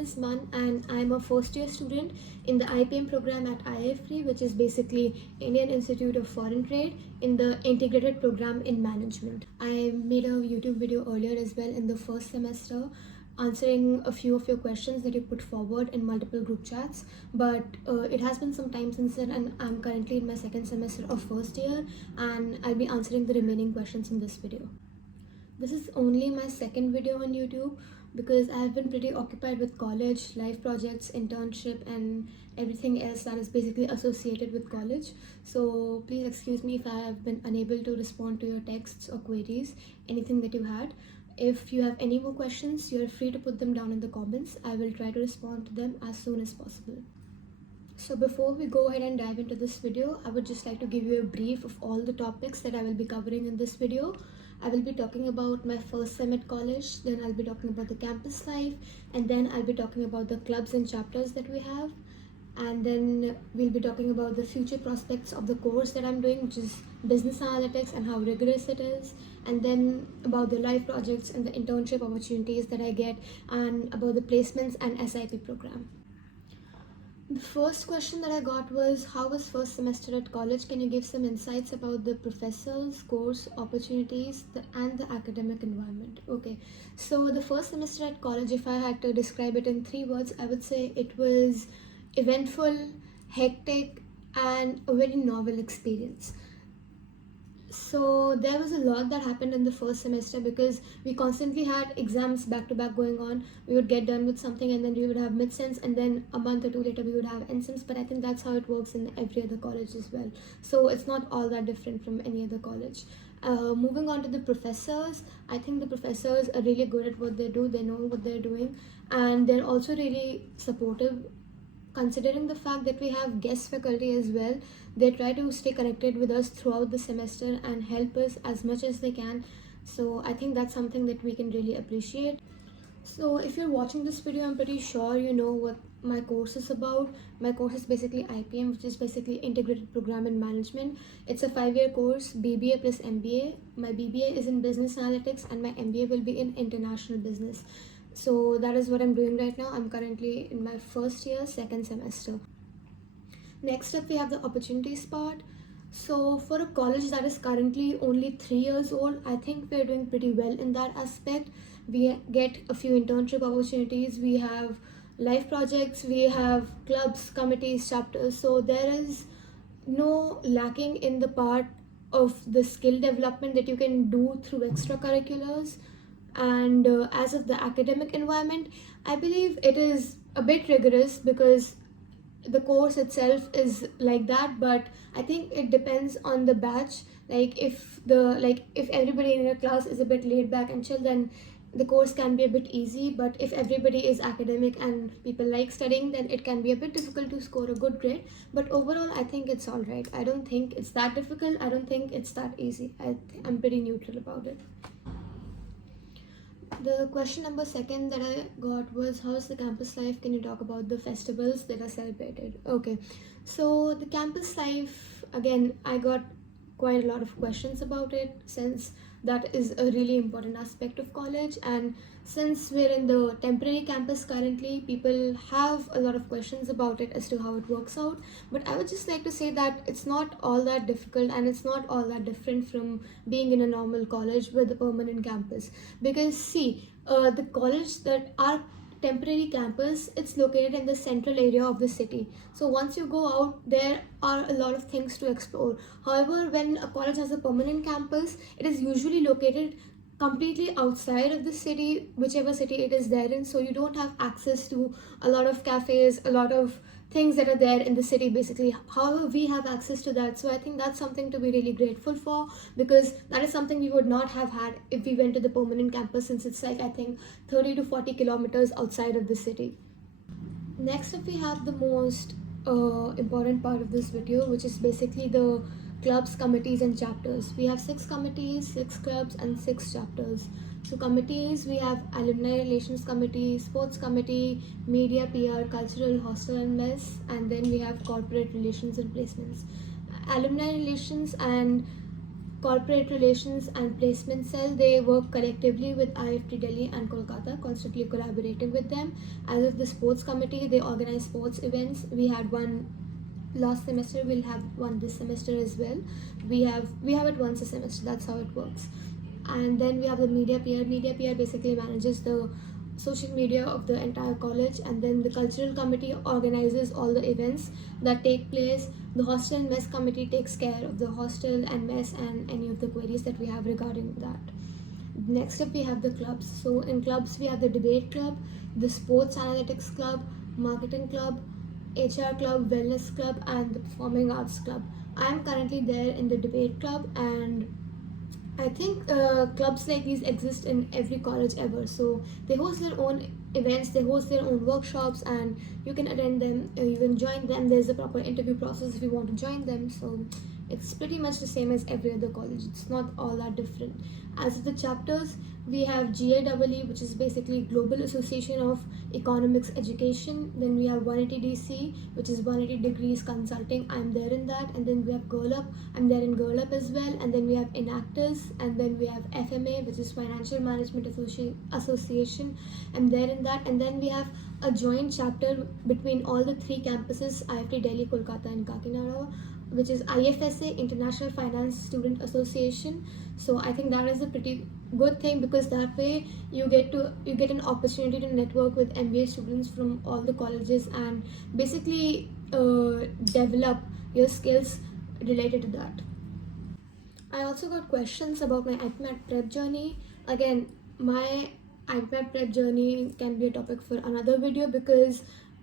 is Man and I'm a first year student in the IPM program at IIFT, which is basically Indian Institute of Foreign Trade in the integrated program in management. I made a YouTube video earlier as well in the first semester answering a few of your questions that you put forward in multiple group chats, but it has been some time since then and I'm currently in my second semester of first year and I'll be answering the remaining questions in this video. This is only my second video on YouTube because I have been pretty occupied with college, life projects, internship and everything else that is basically associated with college. So please excuse me if I have been unable to respond to your texts or queries, anything that you had. If you have any more questions, you're free to put them down in the comments. I will try to respond to them as soon as possible. So before we go ahead and dive into this video, I would just like to give you a brief of all the topics that I will be covering in this video. I will be talking about my first sem at college, then I'll be talking about the campus life, and then I'll be talking about the clubs and chapters that we have. And then we'll be talking about the future prospects of the course that I'm doing, which is business analytics and how rigorous it is, and then about the life projects and the internship opportunities that I get, and about the placements and SIP program. The first question that I got was, how was first semester at college? Can you give some insights about the professors, course opportunities, and the academic environment? Okay, so the first semester at college, if I had to describe it in 3 words, I would say it was eventful, hectic, and a very novel experience. So there was a lot that happened in the first semester because we constantly had exams back to back going on. We would get done with something and then we would have midsems, and then a month or two later we would have ensems, but I think that's how it works in every other college as well. So it's not all that different from any other college. Moving on to the professors, I think the professors are really good at what they do. They know what they're doing and they're also really supportive. Considering the fact that we have guest faculty as well, they try to stay connected with us throughout the semester and help us as much as they can. So I think that's something that we can really appreciate. So if you're watching this video, I'm pretty sure you know what my course is about. My course is basically IPM, which is basically Integrated Program in Management. It's a 5-year course, BBA plus MBA. My BBA is in Business Analytics and my MBA will be in International Business. So that is what I'm doing right now. I'm currently in my first year, second semester. Next up, we have the opportunities part. So for a college that is currently only 3 years old, I think we're doing pretty well in that aspect. We get a few internship opportunities, we have life projects, we have clubs, committees, chapters. So there is no lacking in the part of the skill development that you can do through extracurriculars. And as of the academic environment, I believe it is a bit rigorous because the course itself is like that, but I think it depends on the batch. If everybody in your class is a bit laid back and chill, then the course can be a bit easy. But if everybody is academic and people like studying, then it can be a bit difficult to score a good grade. But overall, I think it's all right. I don't think it's that difficult. I don't think it's that easy. I'm pretty neutral about it. The question number 2 that I got was, how's the campus life? Can you talk about the festivals that are celebrated? Okay, so the campus life, again, I got quite a lot of questions about it since that is a really important aspect of college, and since we're in the temporary campus currently, people have a lot of questions about it as to how it works out. But I would just like to say that it's not all that difficult and it's not all that different from being in a normal college with a permanent campus. Because see, the college that our temporary campus, it's located in the central area of the city. So once you go out, there are a lot of things to explore. However, when a college has a permanent campus, it is usually located completely outside of the city, whichever city it is there in. So you don't have access to a lot of cafes, a lot of things that are there in the city basically. However, we have access to that, so I think that's something to be really grateful for, because that is something we would not have had if we went to the permanent campus, since it's I think 30 to 40 kilometers outside of the city. Next up, we have the most important part of this video, which is basically the clubs, committees and chapters. We have 6 committees, 6 clubs and 6 chapters. So committees, we have Alumni Relations Committee, Sports Committee, Media, PR, Cultural, Hostel and Mess, and then we have Corporate Relations and Placements. Alumni Relations and corporate relations and placement cell. They work collectively with IIFT Delhi and Kolkata, constantly collaborating with them. As of the sports committee, they organize sports events. We had one last semester, we'll have one this semester as well. We have it once a semester, that's how it works. And then we have the media peer basically manages the social media of the entire college. And then the cultural committee organizes all the events that take place. The hostel and mess committee takes care of the hostel and mess and any of the queries that we have regarding that. Next up, we have the clubs. So in clubs, we have the debate club, the sports analytics club, marketing club, HR club, wellness club, and the performing arts club. I am currently there in the debate club, and I think clubs like these exist in every college ever. So they host their own events, they host their own workshops, and you can attend them, you can join them. There's a proper interview process if you want to join them. So it's pretty much the same as every other college. It's not all that different. As for the chapters, we have GAEE, which is basically Global Association of Economics Education. Then we have 180DC, which is 180 Degrees Consulting. I'm there in that. And then we have Girl Up. I'm there in Girl Up as well. And then we have Enactors. And then we have FMA, which is Financial Management Association. I'm there in that. And then we have a joint chapter between all the three campuses, IIFT Delhi, Kolkata, and Kakinada, which is IFSA, International Finance Student Association. So I think that is a pretty good thing, because that way you get an opportunity to network with MBA students from all the colleges and basically develop your skills related to that. I also got questions about my IPMAT prep journey. Again, my IPMAT prep journey can be a topic for another video, because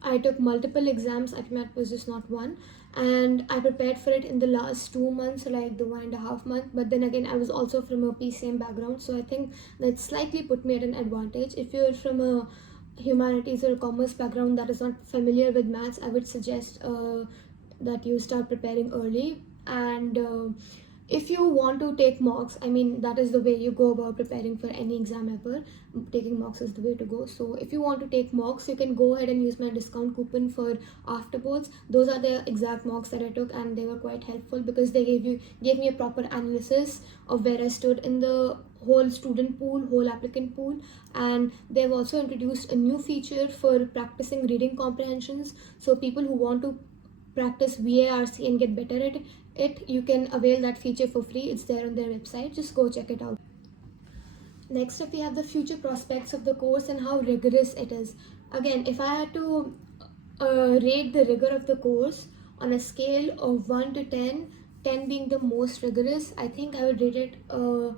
I took multiple exams. IPMAT was just not one, and I prepared for it in the last 2 months, like the 1.5 month. But then again, I was also from a PCM background, so I think that slightly put me at an advantage. If you're from a humanities or commerce background that is not familiar with maths, I would suggest that you start preparing early. And if you want to take mocks, I mean, that is the way you go about preparing for any exam ever. Taking mocks is the way to go. So if you want to take mocks, you can go ahead and use my discount coupon for afterboards. Those are the exact mocks that I took, and they were quite helpful because they gave me a proper analysis of where I stood in the whole student pool, whole applicant pool. And they've also introduced a new feature for practicing reading comprehensions. So people who want to practice VARC and get better at it, you can avail that feature for free. It's there on their website. Just go check it out. Next up, we have the future prospects of the course and how rigorous it is. Again, if I had to rate the rigor of the course on a scale of 1 to 10, 10 being the most rigorous, I think I would rate it a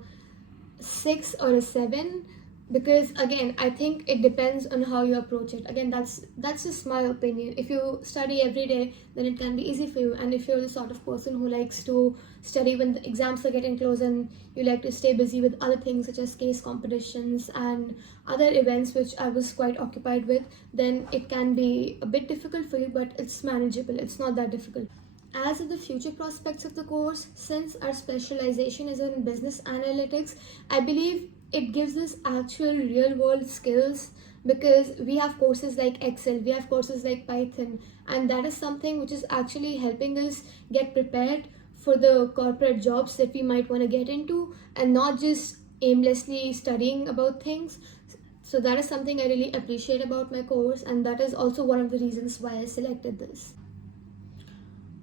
6 or a 7. Because again, I think it depends on how you approach it. Again, that's just my opinion. If you study every day, then it can be easy for you. And if you're the sort of person who likes to study when the exams are getting close and you like to stay busy with other things such as case competitions and other events, which I was quite occupied with, then it can be a bit difficult for you, but it's manageable. It's not that difficult. As of the future prospects of the course, since our specialization is in business analytics, I believe it gives us actual real world skills, because we have courses like Excel, we have courses like Python, and that is something which is actually helping us get prepared for the corporate jobs that we might want to get into, and not just aimlessly studying about things. So that is something I really appreciate about my course, and that is also one of the reasons why I selected this.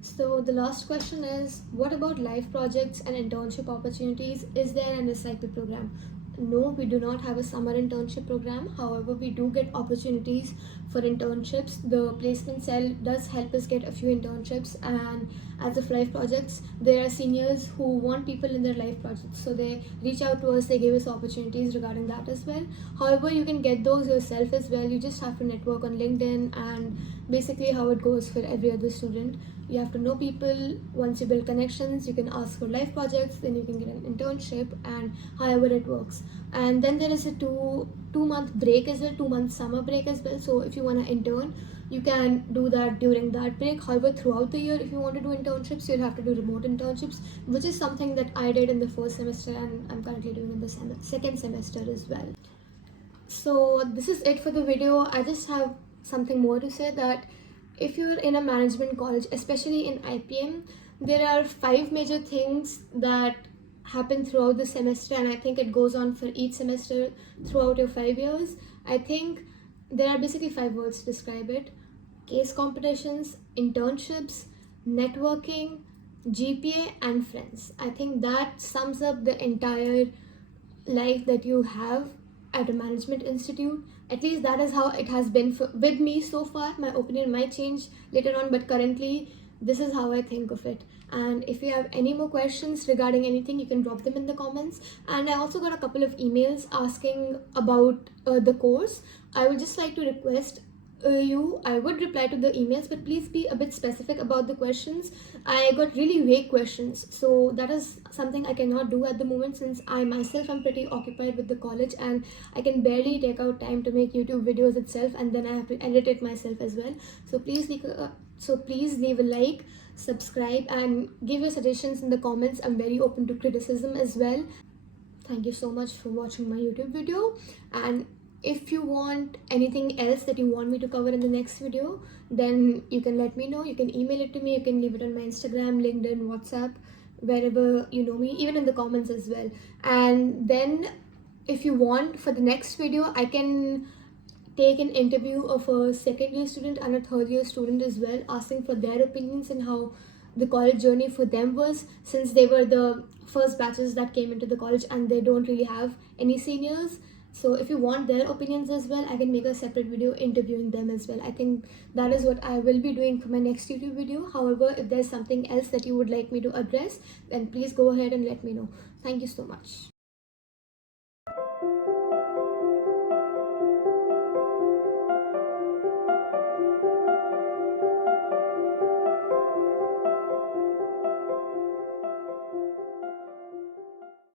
So the last question is, what about life projects and internship opportunities? Is there an SIP program? No, we do not have a summer internship program. However, we do get opportunities for internships. The placement cell does help us get a few internships, and as of life projects, there are seniors who want people in their life projects, so they reach out to us, they give us opportunities regarding that as well. However, you can get those yourself as well. You just have to network on LinkedIn, and basically how it goes for every other student. You have to know people. Once you build connections, you can ask for life projects, then you can get an internship, and however it works. And then there is a two-month break as well, 2-month summer break as well. So if you want to intern, you can do that during that break. However, throughout the year, if you want to do internships, you'll have to do remote internships, which is something that I did in the first semester, and I'm currently doing in the second semester as well. So this is it for the video. I just have something more to say, that if you're in a management college, especially in IPM, there are 5 major things that happen throughout the semester, and I think it goes on for each semester throughout your 5 years. I think there are basically 5 words to describe it: case competitions, internships, networking, GPA, and friends. I think that sums up the entire life that you have at a management institute. At least that is how it has been with me so far. My opinion might change later on, but currently this is how I think of it. And if you have any more questions regarding anything, you can drop them in the comments. And I also got a couple of emails asking about the course. I would just like to request I would reply to the emails, but please be a bit specific about the questions. I got really vague questions, so that is something I cannot do at the moment, since I myself am pretty occupied with the college and I can barely take out time to make YouTube videos itself, and then I have to edit it myself as well. So please leave a like, subscribe, and give your suggestions in the comments. I'm very open to criticism as well. Thank you so much for watching my YouTube video, and if you want anything else that you want me to cover in the next video, then you can let me know. You can email it to me, you can leave it on my Instagram, LinkedIn, WhatsApp, wherever you know me, even in the comments as well. And then if you want, for the next video, I can take an interview of a second year student and a third year student as well, asking for their opinions and how the college journey for them was, since they were the first batches that came into the college and they don't really have any seniors. So if you want their opinions as well, I can make a separate video interviewing them as well. I think that is what I will be doing for my next YouTube video. However, if there's something else that you would like me to address, then please go ahead and let me know. Thank you so much.